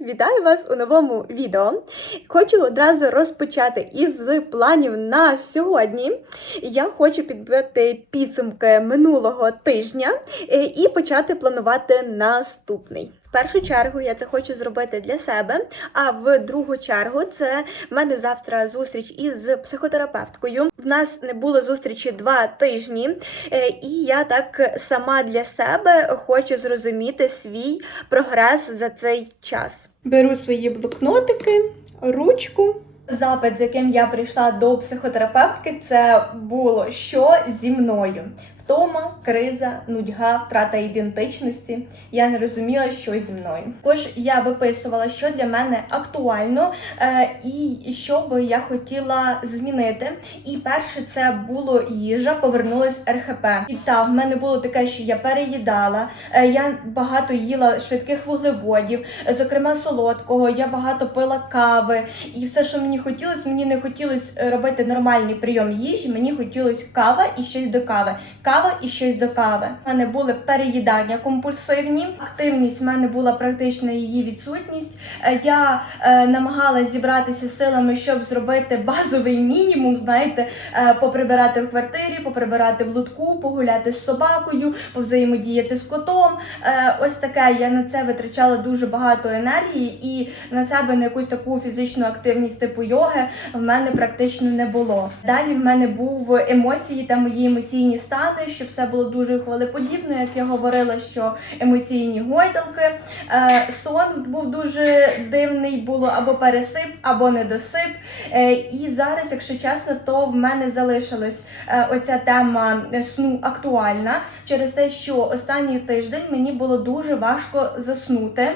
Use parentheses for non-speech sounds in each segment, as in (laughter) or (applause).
Вітаю вас у новому відео. Хочу одразу розпочати із планів на сьогодні. Я хочу підбити підсумки минулого тижня е, і почати планувати наступний. В першу чергу я це хочу зробити для себе, а в другу чергу це в мене завтра зустріч із психотерапевткою. В нас не було зустрічі два тижні, е, і я так сама для себе хочу зрозуміти свій прогрес за цей час. Беру свої блокнотики, ручку. Запит, з яким я прийшла до психотерапевтки, це було що зі мною. Втома, криза, нудьга, втрата ідентичності. Я не розуміла, що зі мною. Також я виписувала, що для мене актуально е, і що би я хотіла змінити. І перше це було їжа, повернулась РХП. І так, в мене було таке, що я переїдала, е, я багато їла швидких вуглеводів, зокрема солодкого. Я багато пила кави, і все, що мені хотілося, мені не хотілося робити нормальний прийом їжі. Мені хотілося кава і щось до кави. Кава і щось до кави. У мене були переїдання компульсивні. Активність в мене була практично її відсутність. Е, Я е, намагалась зібратися силами, щоб зробити базовий мінімум. Знаєте, е, поприбирати в квартирі, поприбирати в лутку, погуляти з собакою, повзаємодіяти з котом. Е, ось таке я на це витрачала дуже багато енергії, і на себе на якусь таку фізичну активність типу йоги в мене практично не було. Далі в мене був емоції та мої емоційні стани, що все було дуже хвалеподібно, як я говорила, що емоційні гойдалки. Е, сон був дуже дивний, було або пересип, або недосип. Е, і зараз, якщо чесно, то в мене залишилась е, оця тема сну актуальна через те, що останній тиждень мені було дуже важко заснути.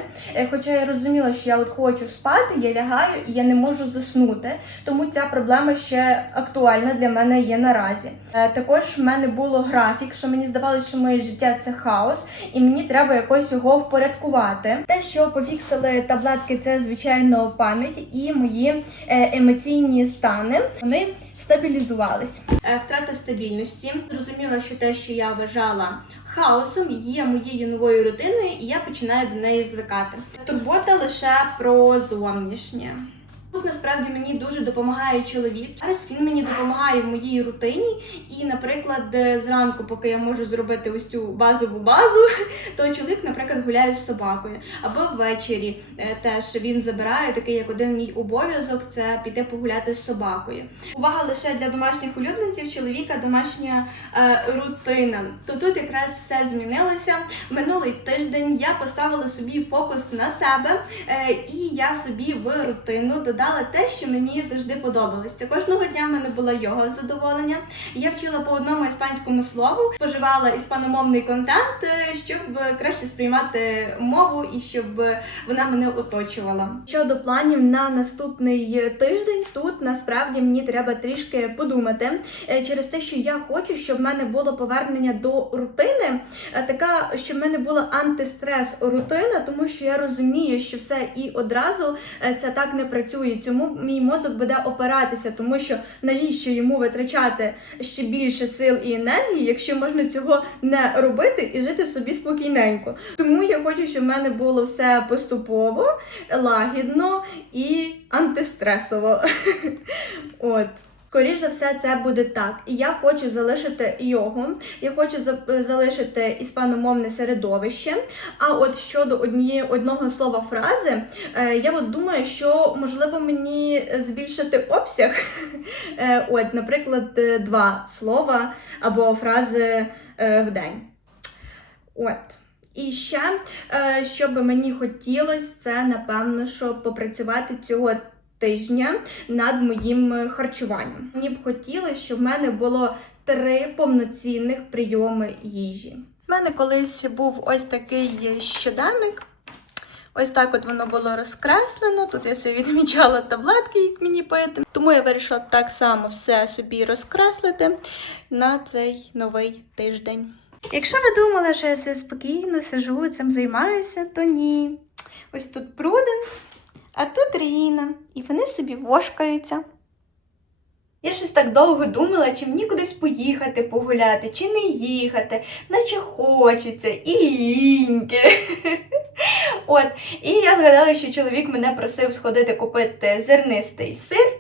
Хоча я розуміла, що я от хочу спати, я лягаю і я не можу заснути. Тому ця проблема ще актуальна для мене є наразі. Також в мене було графік, що мені здавалося, що моє життя це хаос, і мені треба якось його впорядкувати. Те, що пофіксили таблетки, це звичайно пам'ять і мої е, емоційні стани. Вони стабілізувались. Е, Втрата стабільності. Зрозуміла, що те, що я вважала хаосом, є моєю новою рутиною, і я починаю до неї звикати. Турбота лише про зовнішнє. Тут насправді мені дуже допомагає чоловік. Зараз він мені допомагає в моїй рутині. І, наприклад, е, зранку, поки я можу зробити ось цю базову базу, (laughs) то чоловік, наприклад, гуляє з собакою. Або ввечері е, теж він забирає такий, як один мій обов'язок, це піти погуляти з собакою. Увага лише для домашніх улюбленців, чоловіка домашня е, рутина. То тут якраз все змінилося. Минулий тиждень я поставила собі фокус на себе, е, і я собі в рутину додала те, що мені завжди подобалося. Кожного дня в мене була йога з задоволення. Я вчила по одному іспанському слову, споживала іспаномовний контент, е, щоб краще сприймати мову і щоб вона мене оточувала. Щодо планів на наступний тиждень, тут насправді мені треба трішки подумати е, через те, що я хочу, щоб в мене було повернення до рутини, е, така, щоб в мене була антистрес рутина, тому що я розумію, що все і одразу це так не працює. Цьому мій мозок буде опиратися, тому що навіщо йому витрачати ще більше сил і енергії, якщо можна цього не робити і жити собі спокійненько. Тому я хочу, щоб в мене було все поступово, лагідно і антистресово. (laughs) От. Скоріш за все, це буде так. І я хочу залишити йогу, я хочу залишити іспаномовне середовище. А от щодо однієї одного слова фрази, е, я от думаю, що можливо мені збільшити обсяг. Е, От, наприклад, е, два слова або фрази в день. От. І ще, що би мені хотілося, це напевно, що попрацювати цього тижня над моїм е, харчуванням. Мені б хотілося, щоб в мене було три повноцінних прийоми їжі. У мене колись був ось такий щоденник. Ось так от воно було розкреслено. Тут я собі (laughs) відмічала таблетки, як мені пити. Тому я вирішила так само все собі розкреслити на цей новий тиждень. Якщо ви думали, що я собі спокійно сижу, цим займаюся, то ні. Ось тут Пруденс, а тут Ріна. І вони собі вошкаються. Я щось так довго думала, чи мені кудись поїхати погуляти, чи не їхати, наче хочеться, і ліньки. (laughs) От, і я згадала, що чоловік мене просив сходити купити зернистий сир,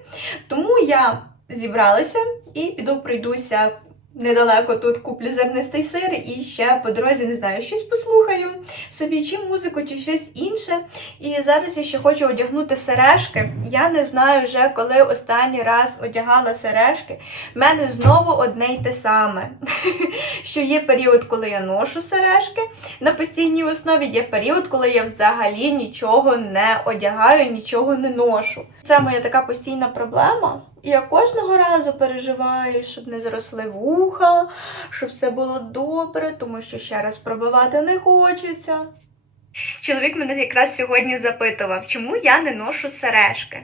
тому я зібралася і піду пройдуся недалеко тут куплю зернистий сир і ще по дорозі не знаю, щось послухаю собі, чи музику, чи щось інше. І зараз я ще хочу одягнути сережки. Я не знаю вже, коли останній раз одягала сережки. В мене знову одне й те саме. (laughs) Що є період, коли я ношу сережки на постійній основі, є період, коли я взагалі нічого не одягаю, нічого не ношу. Це моя така постійна проблема. І я кожного разу переживаю, щоб не заросли вуха, щоб все було добре, тому що ще раз пробивати не хочеться. Чоловік мене якраз сьогодні запитував, чому я не ношу сережки.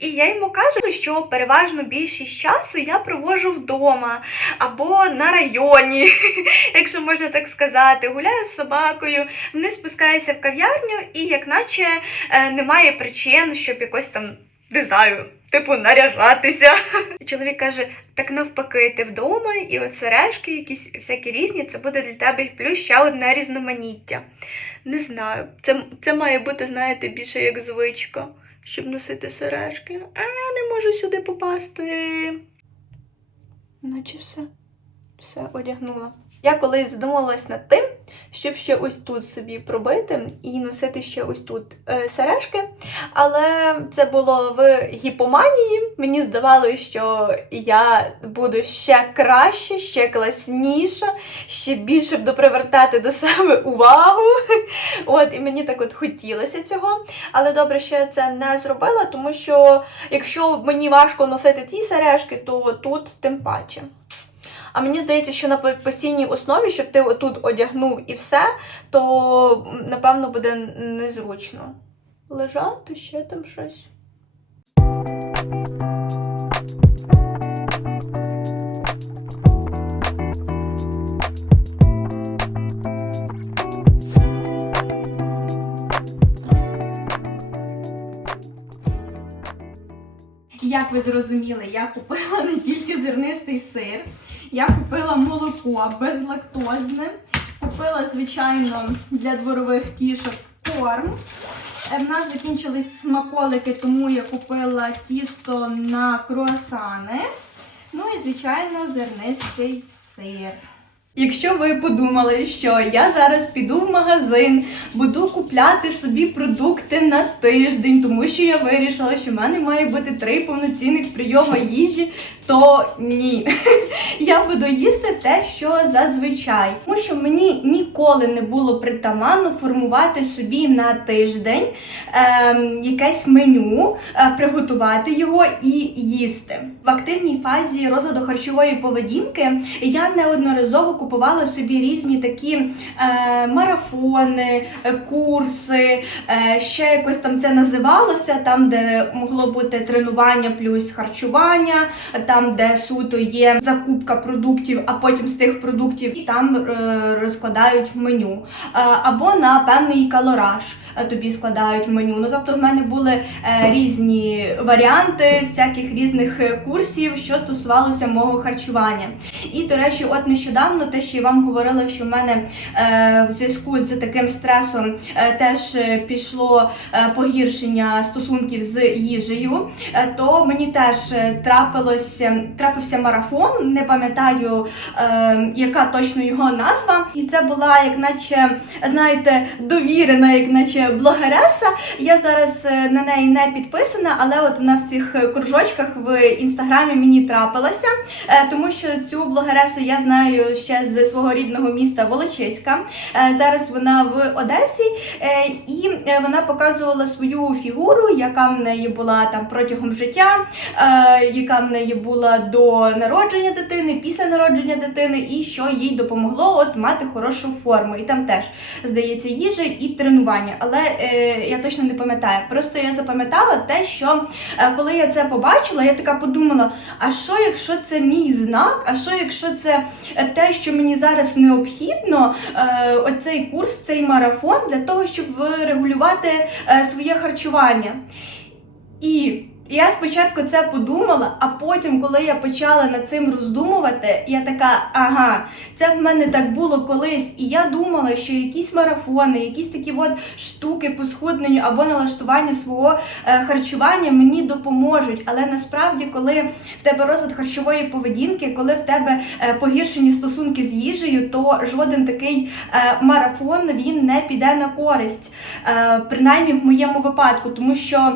І я йому кажу, що переважно більшість часу я проводжу вдома або на районі, (laughs) якщо можна так сказати, гуляю з собакою, не спускаюся в кав'ярню, і як наче е, немає причин, щоб якось там, не знаю, типу наряжатися. (laughs) Чоловік каже: так навпаки, ти вдома, і от сережки, якісь всякі різні, це буде для тебе плюс ще одне різноманіття. Не знаю, це, це має бути, знаєте, більше як звичка, щоб носити сережки. А не можу сюди попасти. Наче все, все одягнула. Я колись задумалась над тим, щоб ще ось тут собі пробити і носити ще ось тут е, сережки. Але це було в гіпоманії. Мені здавалося, що я буду ще краще, ще класніша, ще більше буду привертати до себе увагу. (laughs) От, і мені так от хотілося цього. Але добре, що я це не зробила, тому що якщо мені важко носити ці сережки, то тут тим паче. А мені здається, що на постійній основі, щоб ти отут одягнув і все, то напевно буде незручно. Лежати ще там щось. Як ви зрозуміли, я купила не тільки зернистий сир, я купила молоко безлактозне, купила, звичайно, для дворових кішок корм. Е, В нас закінчились смаколики, тому я купила тісто на круасани. Ну і, звичайно, зернистий сир. Якщо ви подумали, що я зараз піду в магазин, буду купляти собі продукти на тиждень, тому що я вирішила, що в мене має бути три повноцінних прийоми їжі, то ні. (laughs) Я буду їсти те, що зазвичай. Тому що мені ніколи не було притаманно формувати собі на тиждень ем, якесь меню, е, приготувати його і їсти. В активній фазі розладу харчової поведінки я неодноразово купувала собі різні такі е, марафони, е, курси, е, ще якось там це називалося, там, де могло бути тренування плюс харчування, там, де суто є закупка продуктів, а потім з тих продуктів і там е, розкладають меню. Е, або на певний калораж тобі складають меню. Ну тобто в мене були е, різні варіанти всяких різних е, курсів, що стосувалося мого харчування. І, до речі, от нещодавно те, що я вам говорила, що в мене е, в зв'язку з таким стресом е, теж е, пішло е, погіршення стосунків з їжею, е, то мені теж е, трапилось, е, трапився марафон, не пам'ятаю, е, яка точно його назва. І це була, як наче, знаєте, довірена, як наче блогереса. Я зараз е, на неї не підписана, але от вона в цих е, кружочках в інстаграмі мені трапилася, е, тому що цю блогересу я знаю ще з свого рідного міста Волочиська. Зараз вона в Одесі, і вона показувала свою фігуру, яка в неї була там протягом життя, яка в неї була до народження дитини, після народження дитини, і що їй допомогло от мати хорошу форму. І там теж здається їжа і тренування. Е, я точно не пам'ятаю. Просто я запам'ятала те, що е, коли я це побачила, я така подумала: а що, якщо це мій знак? А що, якщо це е, те, що мені зараз необхідно, е, оцей курс, цей марафон для того, щоб регулювати е, своє харчування? І Я спочатку це подумала, а потім, коли я почала над цим роздумувати, я така, ага, це в мене так було колись. І я думала, що якісь марафони, якісь такі от штуки по схудненню або налаштуванню свого е, харчування мені допоможуть. Але насправді, коли в тебе розлад харчової поведінки, коли в тебе е, погіршені стосунки з їжею, то жоден такий е, марафон він не піде на користь, принаймні в моєму випадку, тому що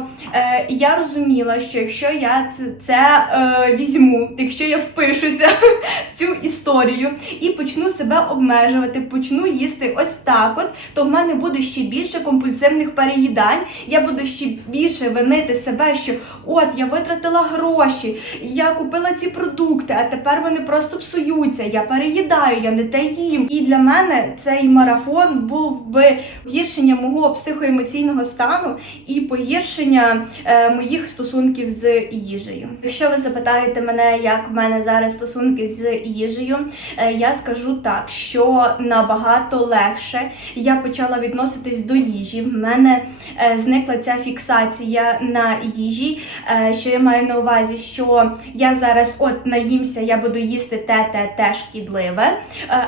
я розуміла, що якщо я це, це е, візьму, якщо я впишуся (laughs) в цю історію і почну себе обмежувати, почну їсти ось так, от, то в мене буде ще більше компульсивних переїдань. Я буду ще більше винити себе, що от я витратила гроші, я купила ці продукти, а тепер вони просто псуються. Я переїдаю, я не те їм. І для мене цей марафон був би погіршення мого психоемоційного стану і погіршення е, моїх стосунків з їжею. Якщо ви запитаєте мене, як в мене зараз стосунки з їжею, е, я скажу так, що набагато легше я почала відноситись до їжі. В мене е, зникла ця фіксація на їжі. Е, що я маю на увазі, що я зараз от наїмся, я буду їсти те, те, те шкідливе,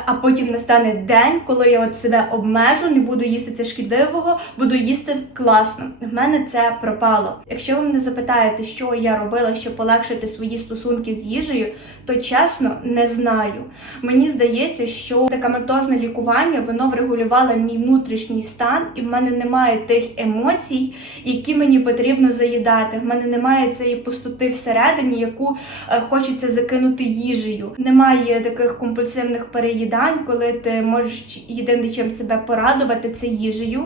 а потім настане день, коли я от себе обмежу, не буду їсти це шкідливого, буду їсти класно. В мене це пропало. Якщо ви мене запитаєте, що я робила, щоб полегшити свої стосунки з їжею, то чесно не знаю. Мені здається, що медикаментозне лікування воно врегулювало мій внутрішній стан, і в мене немає тих емоцій, які мені потрібно заїдати. В мене немає цієї пустоти всередині, яку е, хочеться закинути їжею. Немає таких компульсивних переїдань, коли ти можеш єдине чим себе порадувати, це їжею.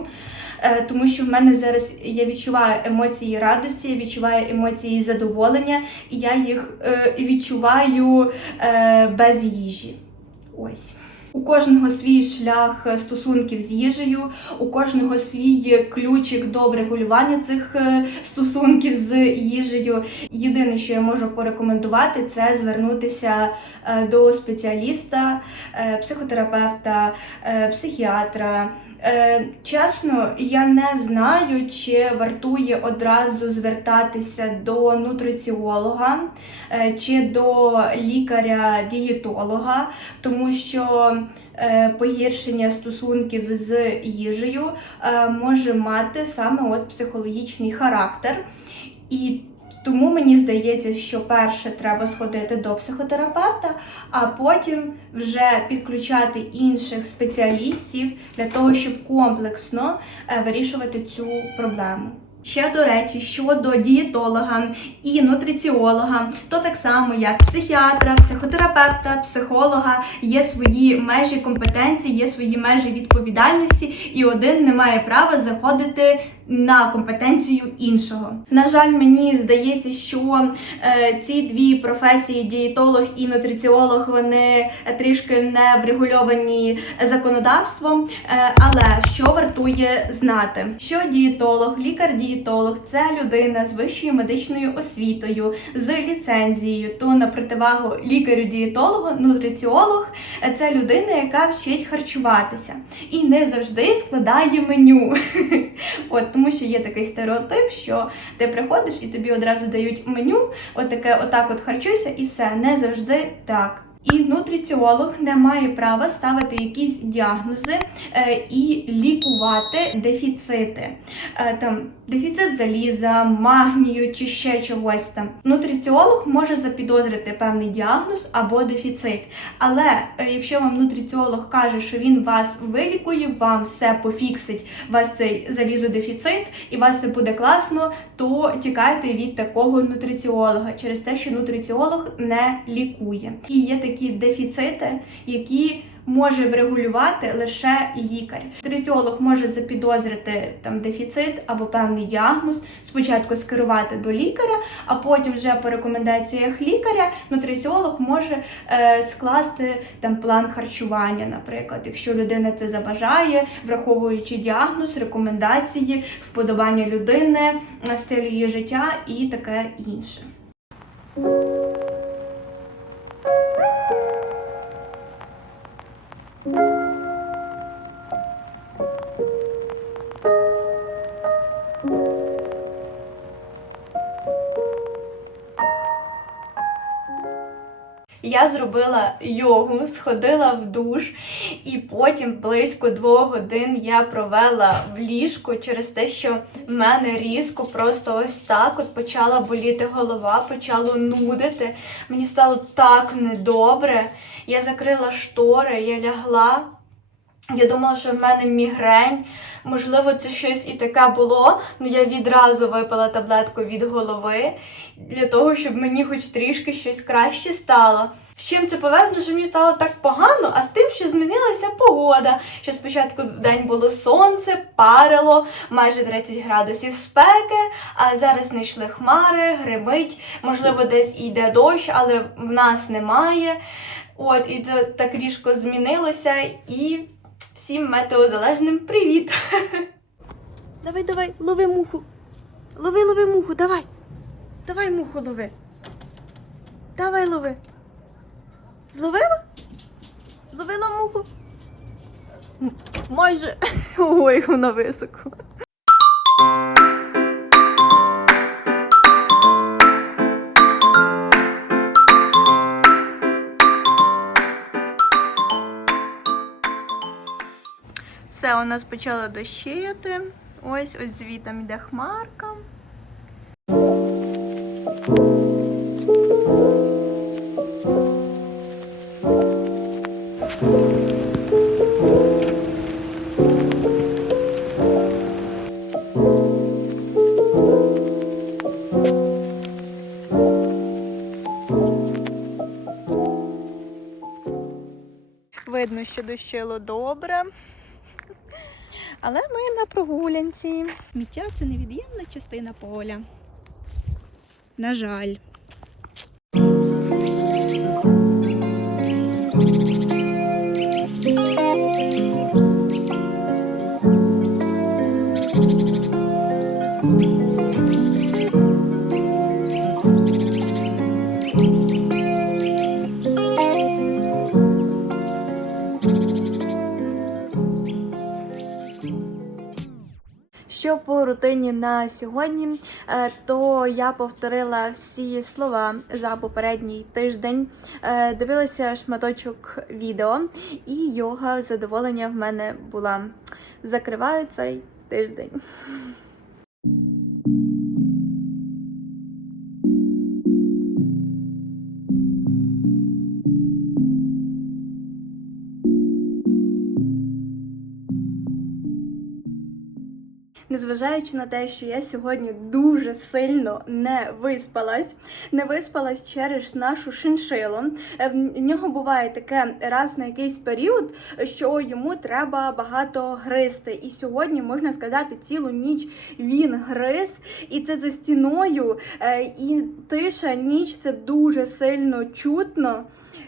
Е, Тому що в мене зараз я відчуваю емоції радості, я відчуваю емоції задоволення, і я їх е, відчуваю е, без їжі. Ось. У кожного свій шлях е, стосунків з їжею, у кожного свій ключик до врегулювання цих стосунків з їжею. Єдине, що я можу порекомендувати, це звернутися до спеціаліста, психотерапевта, психіатра. Е, Чесно, я не знаю, чи вартує одразу звертатися до нутриціолога е, чи до лікаря-дієтолога, тому що е, погіршення стосунків з їжею може мати саме от психологічний характер. І тому мені здається, що перше треба сходити до психотерапевта, а потім вже підключати інших спеціалістів для того, щоб комплексно е, вирішувати цю проблему. Ще до речі, щодо дієтолога і нутриціолога, то так само, як психіатра, психотерапевта, психолога, є свої межі компетенції, є свої межі відповідальності, і один не має права заходити на компетенцію іншого. На жаль, мені здається, що е, ці дві професії дієтолог і нутриціолог вони трішки не врегульовані законодавством. Е, але що вартує знати, що дієтолог, лікар-дієтолог це людина з вищою медичною освітою, з ліцензією, то на противагу лікарю-дієтологу, нутриціолог це людина, яка вчить харчуватися і не завжди складає меню. (laughs) От тому що є такий стереотип, що ти приходиш і тобі одразу дають меню, отаке, отак от харчуйся, і все не завжди так. І нутриціолог не має права ставити якісь діагнози е, і лікувати дефіцити. Е, там дефіцит заліза, магнію чи ще чогось там. Нутриціолог може запідозрити певний діагноз або дефіцит. Але е, якщо вам нутриціолог каже, що він вас вилікує, вам все пофіксить, вас цей залізодефіцит, і вас все буде класно, то тікайте від такого нутриціолога через те, що нутриціолог не лікує. І є такі дефіцити, які може врегулювати лише лікар. Нутриціолог може запідозрити там дефіцит або певний діагноз, спочатку скерувати до лікаря, а потім вже по рекомендаціях лікаря нутриціолог може е, скласти там план харчування, наприклад, якщо людина це забажає, враховуючи діагноз, рекомендації, вподобання людини, стиль її життя і таке інше. Зробила йогу, сходила в душ, і потім близько двох годин я провела в ліжку через те, що в мене різко просто ось так от почала боліти голова, почало нудити. Мені стало так недобре. Я закрила штори, я лягла. Я думала, що в мене мігрень. Можливо, це щось і таке було, але я відразу випила таблетку від голови для того, щоб мені хоч трішки щось краще стало. З чим це пов'язано, що мені стало так погано, а з тим, що змінилася погода. Що спочатку в день було сонце, парило, майже 30 градусів спеки, а зараз не йшли хмари, гримить, можливо, десь йде дощ, але в нас немає. От, і це так різко змінилося, і всім метеозалежним привіт! (laughs) Давай, давай, лови муху. Лови, лови муху, давай. Давай муху лови. Давай лови. Зловила? Зловила муху? Майже. (laughs) Ой, вона високо. Все, у нас почало дощити. Ось ось звітом йде хмарка. Видно, дощило добре. Але ми на прогулянці. Сміття це невід'ємна частина поля. На жаль. Що по рутині на сьогодні, е, то я повторила всі слова за попередній тиждень, е, дивилася шматочок відео, і йога задоволення в мене була. Закриваю цей тиждень. Незважаючи на те, що я сьогодні дуже сильно не виспалась, не виспалась через нашу шиншилу. Е, В нього буває таке раз на якийсь період, що йому треба багато гризти. І сьогодні, можна сказати, цілу ніч він гриз, і це за стіною, е, і тиша ніч це дуже сильно чутно.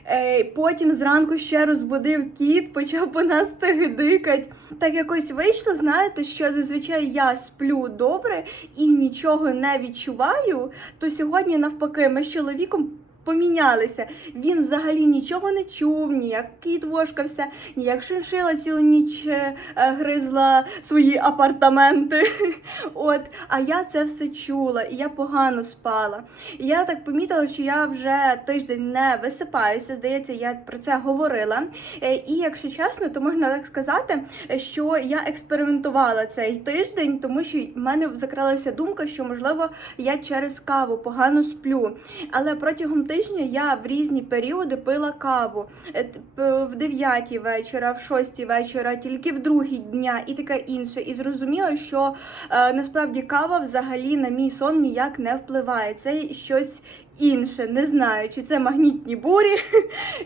Е, Потім зранку ще розбудив кіт, почав по нас тигдикать. Так якось вийшло, знаєте, що зазвичай я сплю добре і нічого не відчуваю. То сьогодні, навпаки, ми з чоловіком. Помінялися. Він взагалі нічого не чув, ніяк кіт вошкався, ніяк шиншила цілу ніч е, е, гризла свої апартаменти. (laughs) От, а я це все чула, і я погано спала. І я так помітила, що я вже тиждень не висипаюся. Здається, я про це говорила. Е, І якщо чесно, то можна так сказати, що я експериментувала цей тиждень, тому що в мене закралася думка, що можливо я через каву погано сплю. Але протягом тижня я в різні періоди пила каву Е, в 9 вечора, в 6 вечора, тільки в другі дня і таке інше. І зрозуміла, що е, насправді кава взагалі на мій сон ніяк не впливає. Це щось інше. Не знаю, чи це магнітні бурі,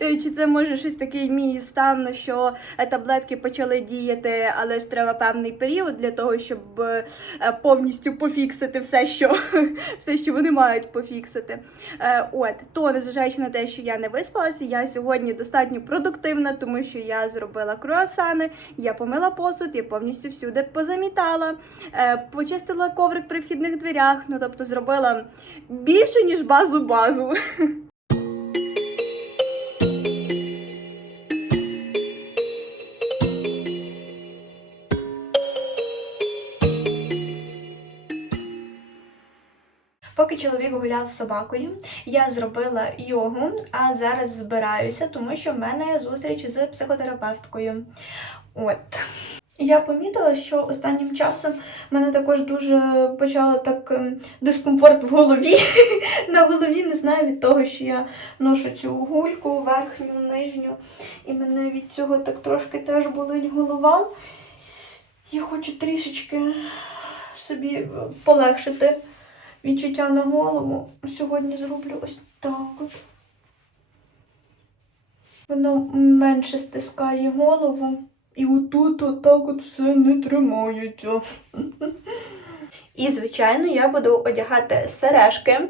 (laughs) чи це може щось такий мій стан, що е, таблетки почали діяти, але ж треба певний період для того, щоб повністю пофіксити все, що, (laughs) все, що вони мають пофіксити. От, то незважаючи на те, що я не виспалася, я сьогодні достатньо продуктивна, тому що я зробила круасани, я помила посуд, я повністю всюди позамітала, е, почистила коврик при вхідних дверях, ну тобто зробила більше, ніж базу базу. Поки чоловік гуляв з собакою, я зробила йогу, а зараз збираюся, тому що в мене зустріч з психотерапевткою. От. Я помітила, що останнім часом мене також дуже почало так ем, дискомфорт в голові. (laughs) На голові не знаю від того, що я ношу цю гульку верхню, нижню, і мене від цього так трошки теж болить голова. Я хочу трішечки собі е, полегшити відчуття на голову. Сьогодні зроблю ось так. От. Воно менше стискає голову. І отут отак от все не тримається. І, звичайно, я буду одягати сережки.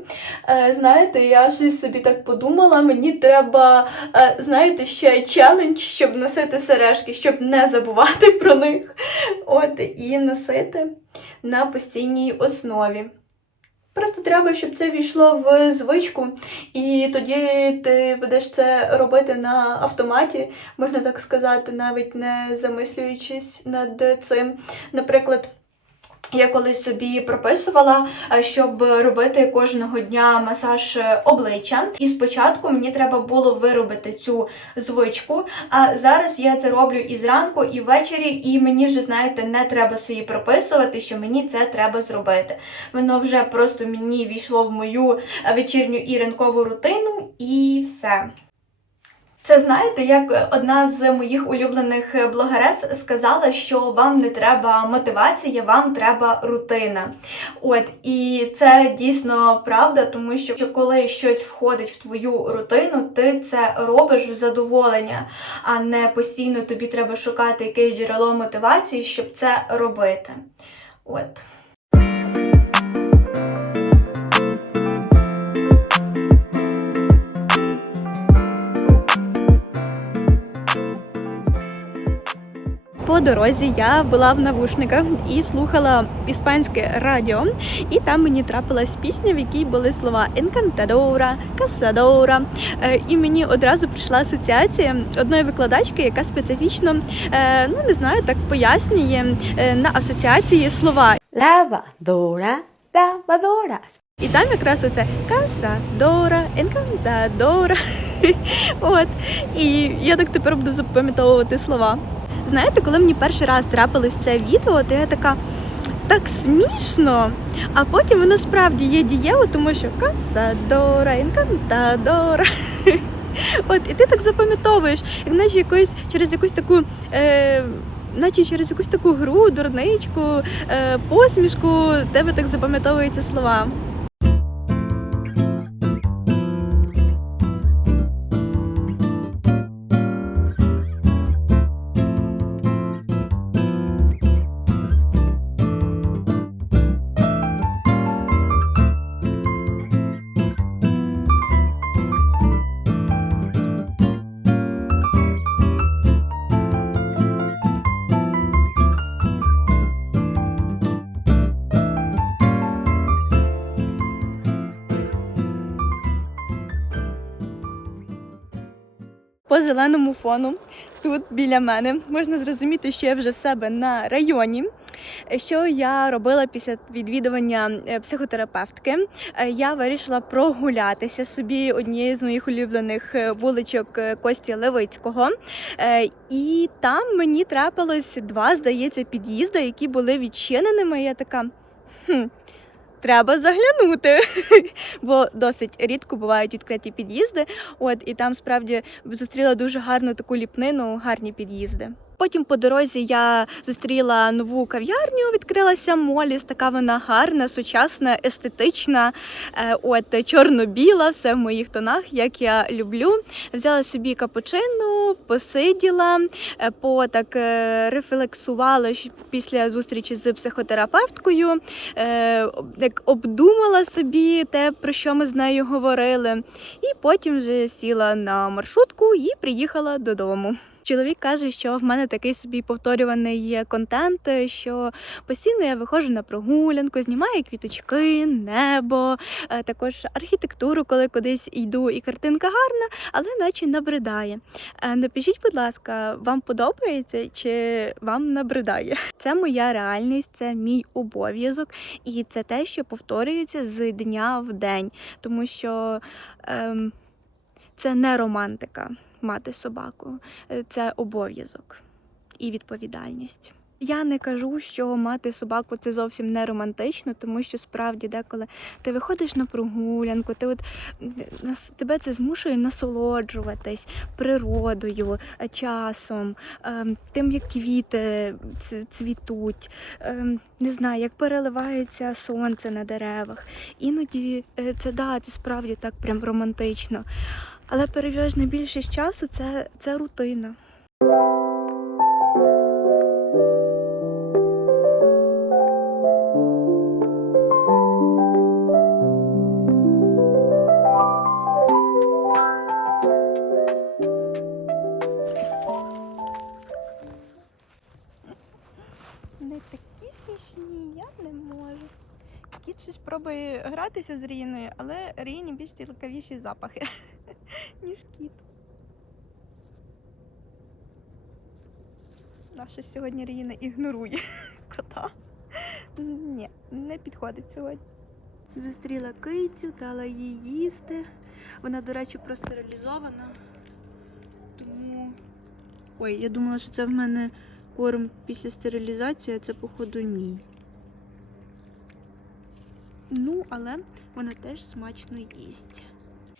Е, знаєте, я щось собі так подумала, мені треба, е, знаєте, ще челендж, щоб носити сережки, щоб не забувати про них. От, і носити на постійній основі. Просто треба, щоб це війшло в звичку, і тоді ти будеш це робити на автоматі, можна так сказати, навіть не замислюючись над цим. Наприклад, я колись собі прописувала, е, щоб робити кожного дня масаж е, обличчя. І спочатку мені треба було виробити цю звичку. А зараз я це роблю і зранку, і ввечері, і мені вже, знаєте, не треба собі прописувати, що мені це треба зробити. Воно вже просто мені війшло в мою е, вечірню і ранкову рутину, і все. Це знаєте, як одна з моїх улюблених блогерес сказала, що вам не треба мотивація, вам треба рутина. От і це дійсно правда, тому що коли щось входить в твою рутину, ти це робиш в задоволення, а не постійно тобі треба шукати якесь джерело мотивації, щоб це робити. От. Дорозі я була в навушниках і слухала іспанське радіо, і там мені трапилась пісня, в якій були слова «Encantadora», «Casadora». Е, І мені одразу прийшла асоціація одної викладачки, яка специфічно, е, ну не знаю, так пояснює е, на асоціації слова. Lavadora, lavadora. І там якраз оце Касадора, Енкантадора. (laughs) От. І я так тепер буду запам'ятовувати слова. Знаєте, коли мені перший раз трапилось це відео, то я така так смішно, а потім воно справді є дієво, тому що Касадора, Енкантадора. От, і ти так запам'ятовуєш, як наче якоюсь через якусь таку. Е, Наче через якусь таку гру, дурничку, е, посмішку, тебе так запам'ятовуються слова. Зеленому фону. Тут біля мене можна зрозуміти, що я вже в себе на районі. Що я робила після відвідування е, психотерапевтки? Е, Я вирішила прогулятися собі однією з моїх улюблених е, вуличок Кості Левицького. І там мені трапилось два, здається, під'їзди, які були відчиненими. Я така. Хм, Треба заглянути, (laughs) бо досить рідко бувають відкриті під'їзди. От і там справді зустріла дуже гарну таку ліпнину, гарні під'їзди. Потім по дорозі я зустріла нову кав'ярню, відкрилася Моліс. Така вона гарна, сучасна, естетична, е, от чорно-біла, все в моїх тонах, як я люблю. Взяла собі капучино, посиділа, е, по так е, рефлексувала після зустрічі з психотерапевткою, як обдумала собі те, про що ми з нею говорили, і потім вже сіла на маршрутку і приїхала додому. Чоловік каже, що в мене такий собі повторюваний контент, е, що постійно я виходжу на прогулянку, знімаю квіточки, небо, е, також архітектуру, коли кудись йду, і картинка гарна, але наче набридає. Е, Напишіть, будь ласка, вам подобається чи вам набридає? Це моя реальність, це мій обов'язок, і це те, що повторюється з дня в день, тому що ем, це не романтика мати собаку, Е, це обов'язок і відповідальність. Я не кажу, що мати собаку це зовсім не романтично, тому що справді деколи ти виходиш на прогулянку, ти от тебе це змушує насолоджуватись природою, е, часом, ем, тим, як квіти цвітуть, ем, не знаю, як переливається сонце на деревах. Іноді е, це да, це справді так прям романтично. Але переважна більшість часу це, це рутина. Не такі смішні, я не можу. Кіт щось гратися з Ріною, але Ріні більш цікавіші запахи, кіт. Наша сьогодні Ріна ігнорує (laughs) кота. Ні, не підходить сьогодні. Зустріла кицю, дала їй їсти. Вона, до речі, простерилізована. Тому. Ой, я думала, що це в мене корм після стерилізації, а це, походу, мій. Ну, але вона теж смачно їсть.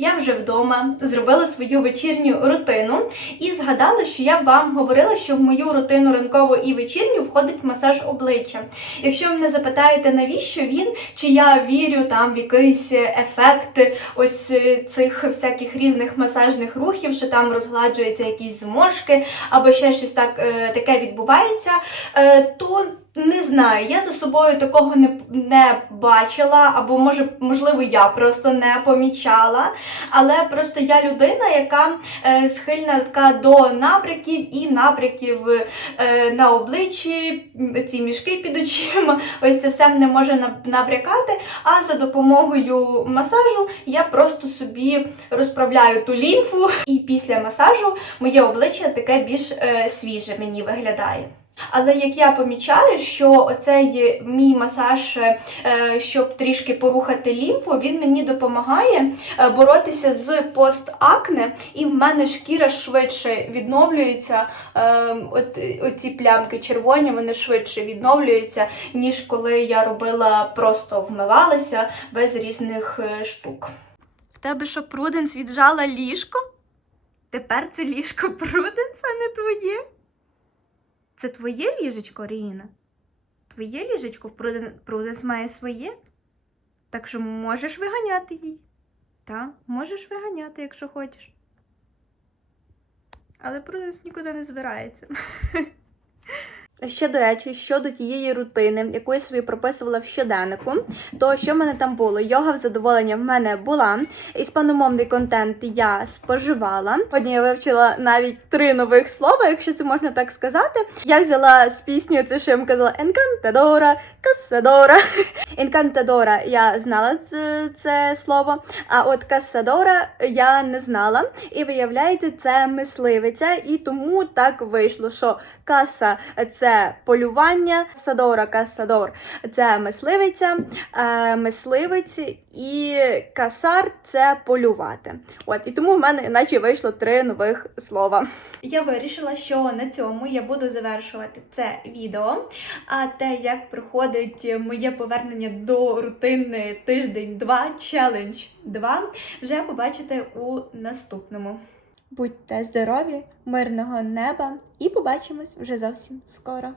Я вже вдома зробила свою вечірню рутину і згадала, що я вам говорила, що в мою рутину ранкову і вечірню входить масаж обличчя. Якщо ви мене запитаєте, навіщо він, чи я вірю там в якийсь ефект ось е, цих всяких різних масажних рухів, що там розгладжуються якісь зморшки або ще щось так, е, таке відбувається, е, то не знаю, я за собою такого не, не бачила, або може, можливо, я просто не помічала. Але просто я людина, яка е, схильна така до набряків і набряків е, на обличчі, ці мішки під очима. (laughs) Ось це все не може наб- набрякати. А за допомогою масажу я просто собі розправляю ту лімфу, і після масажу моє обличчя таке більш е, свіже мені виглядає. Але як я помічаю, що оцей мій масаж, е, щоб трішки порухати лімфу, він мені допомагає е, боротися з постакне, і в мене шкіра швидше відновлюється. е, От оці плямки червоні, вони швидше відновлюються, ніж коли я робила просто вмивалася без різних штук. В тебе що пруденс віджала ліжко? Тепер це ліжко пруденс, а не твоє. Це твоє ліжечко, Ріна? Твоє ліжечко Пруден- Пруденс має своє? Так що можеш виганяти їй. Та, можеш виганяти, якщо хочеш. Але Пруденс нікуди не збирається. (laughs) Ще, до речі, щодо тієї рутини, яку я собі прописувала в щоденнику, то що в мене там було? Йога в задоволення в мене була. Іспаномовний контент я споживала. Сьогодні я вивчила навіть три нових слова, якщо це можна так сказати. Я взяла з пісні, це що я вам казала Енкантадора, Касадора. (laughs) Енкантадора я знала це слово, а от Касадора я не знала. І виявляється, це мисливиця, і тому так вийшло, що каса це полювання, садора касадор це мисливиця, е, мисливець і касар це полювати. От і тому в мене наче вийшло три нових слова. Я вирішила, що на цьому я буду завершувати це відео. А те, як проходить моє повернення до рутини тиждень 2 челендж 2, вже побачите у наступному. Будьте здорові, мирного неба і побачимось вже зовсім скоро.